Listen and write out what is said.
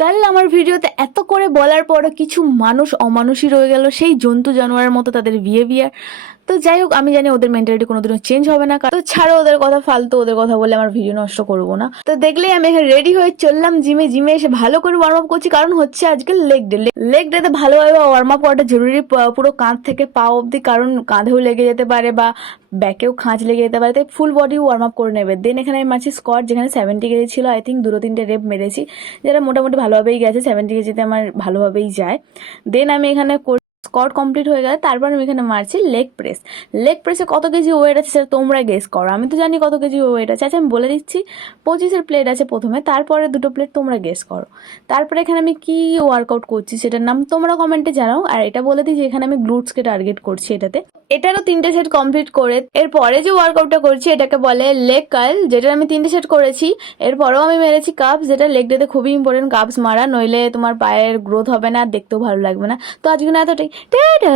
কাল আমার ভিডিওতে এত করে বলার পরও কিছু মানুষ অমানুষই রয়ে গেল, সেই জন্তু জানোয়ারের মতো তাদের বিহেভিয়ার। তো যাই হোক, আমি জানি ওদের মেন্টালিটি কোনোদিনও চেঞ্জ হবে না, তো ছাড়ো ওদের কথা, ফালতু ওদের কথা বলে আমার ভিডিও নষ্ট করবো না। তো দেখলেই আমি এখানে রেডি হয়ে চললাম জিমে। জিমে এসে ভালো করে ওয়ার্ম আপ করছি, কারণ হচ্ছে আজকে লেগ ডে। লেগ ডেতে ভালোভাবে ওয়ার্ম আপ করাটা জরুরি, পুরো কাঁধ থেকে পা অবধি, কারণ কাঁধেও লেগে যেতে পারে বা ব্যাকেও খাঁজ লেগে যেতে পারে, তাই ফুল বডি ওয়ার্ম আপ করে নেবে। দেন এখানে আমি মারছি স্কোয়াট, যেখানে 70 কেজি ছিল, আই থিঙ্ক 2-3টে রেপ মেরেছি, যেটা মোটামুটি ভালোভাবেই গেছে। 70 কেজিতে আমার ভালোভাবেই যায়। দেন আমি এখানে স্কোয়াট কমপ্লিট হয়ে গেলে তারপর আমি এখানে মারছি লেগ প্রেস। লেগ প্রেসে কত কেজি ওয়েট আছে সেটা তোমরা গেস করো, আমি তো জানি কত কেজি ওয়েট আছে। আচ্ছা আমি বলে দিচ্ছি, 25-এর প্লেট আছে প্রথমে, তারপরে 2টো প্লেট তোমরা গেস করো। তারপরে এখানে আমি কি ওয়ার্কআউট করছি সেটার নাম তোমরা কমেন্টে জানাও। আর এটা বলে দিই যে এখানে আমি গ্লুটসকে টার্গেট করছি এটাতে। এটারও 3টে সেট কমপ্লিট করে এরপরে যে ওয়ার্কআউটটা করছি এটাকে বলে লেগ কার্ল, যেটা আমি 3টে সেট করেছি। এরপরেও আমি মেরেছি কাপস, যেটা লেগ ডেতে খুবই ইম্পর্টেন্ট কাপস মারা, নইলে তোমার পায়ের গ্রোথ হবে না আর দেখতেও ভালো লাগবে না। তো আজকে না এতটাই, টাটা।